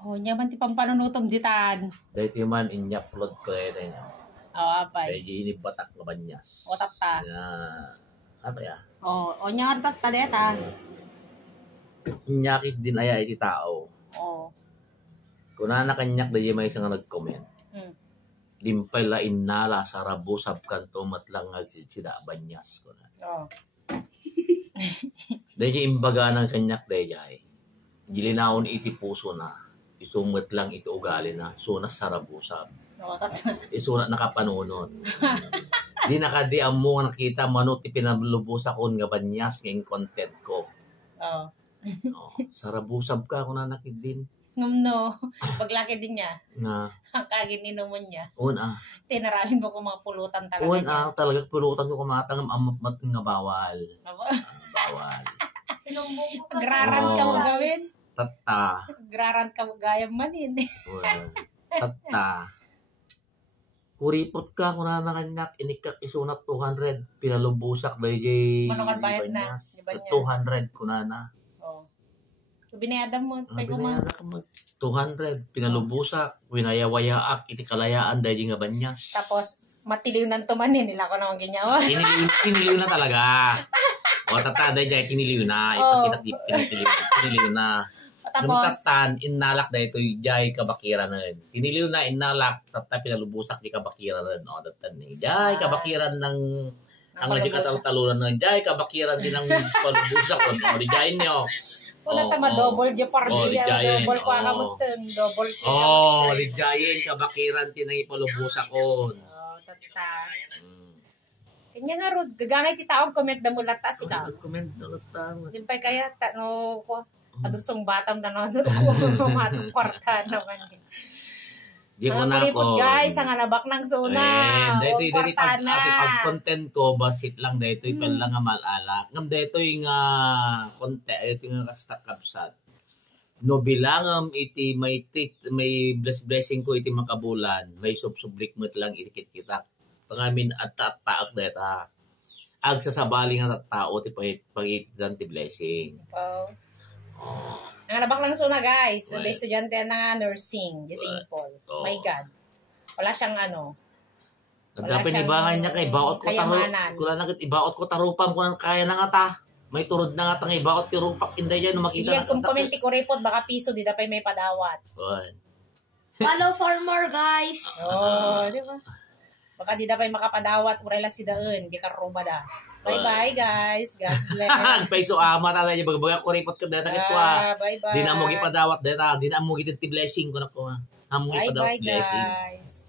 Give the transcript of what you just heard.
Oh, nyaman ti pampanunutom ditan. Dahil ti man inyaplod ko rin. Apay. Dahil inibatak na banyas. O tatta. Ano ya? O nyar tatta deta. Inyakit din aya iti tao. Kung nakanyak dahil may isang nag-comment. Limpay la innala sa rabusab kanto matlang sida banyas ko na. Dahil imbaga ng kanyak dahil gilinaon iti puso na isumot lang iti ugali na sunas sa rabusab. Isunat nakapanunod. Di nakadi mo nakita manot ti pinalubusa ko nga banyas ng content ko. Sa rabusab ka kung nanakit din. No, paglaki din niya. Na. Ang kagin inuman niya. Tinaramin mo kung mga pulutan talaga niya. Talaga pulutan ko kumatang amot nga bawal. Bawal. Sinumbong mo kasi. Agrarant ka mo gawin. Tatta. Agrarant ka mo gayam manin. Tatta. Kuripot ka kung nanakanyak inikak isunat 200 pinalubusak dahil manukad bayad na. 200 kunana. Binayadam mo. 200 pinalubusak winayawayaak iti kalayaan dahil nga banyas. Tapos matiliw nang tumanin nila ko naman ginyawa. Kiniliw na talaga. Tata dahil kiniliw na. Ipakitak di kiniliw na. Nung tatan, inalak na ito jay kabakiran na rin. Tiniliw na, inalak, tata pinalubusak di kabakiran na rin. Jay kabakiran ng ang di katal-talunan na jay kabakiran din ng palubusak. Di jay nyo. Wala tama, double di pardiya. Double ko ang amutin. Double ko. Di jay kabakiran din ng ipalubusak ko. Tata. Kanya nga ro, gagangay ti taong comment na mula ta sika. Comment na ta. Dimpay kaya, no, adusong batam na naman matong kwarta naman. Di ko na ko. Guys, ang alabak ng suna. Dito pag-content ko, basit lang dito, ipal lang nga malalak. Ngam dito yung content, ito yung kastakabsat. No bilangam iti may blessing ko iti makabulan, may subsublik mo't lang itikit kita. Pangamin at taak dito. Ag sasabali nga tao ti pag-ititan ti blessing. Ang alabak lang suna guys. Ang estudyante na nursing. Just simple. My God. Wala siyang ano. Nagkapinibangan niya kay baot ko kayamanan. Kula na ibaot ko tarupam kung kaya na nga ta. May turod na nga tang ibaot ti rupak inday yan makita na. Kung komenti ko report baka piso di dapay may padawat. Follow for more guys. Di ba? Baka di dapay makapadawat urela si daen di karuba da. Bye-bye, guys. God bless. Paiso ama na niya. Baga ko report ka dito. Bye-bye. Di na mo gipadawat dito. Di na mo gitit blessing ko na po. Bye-bye, guys.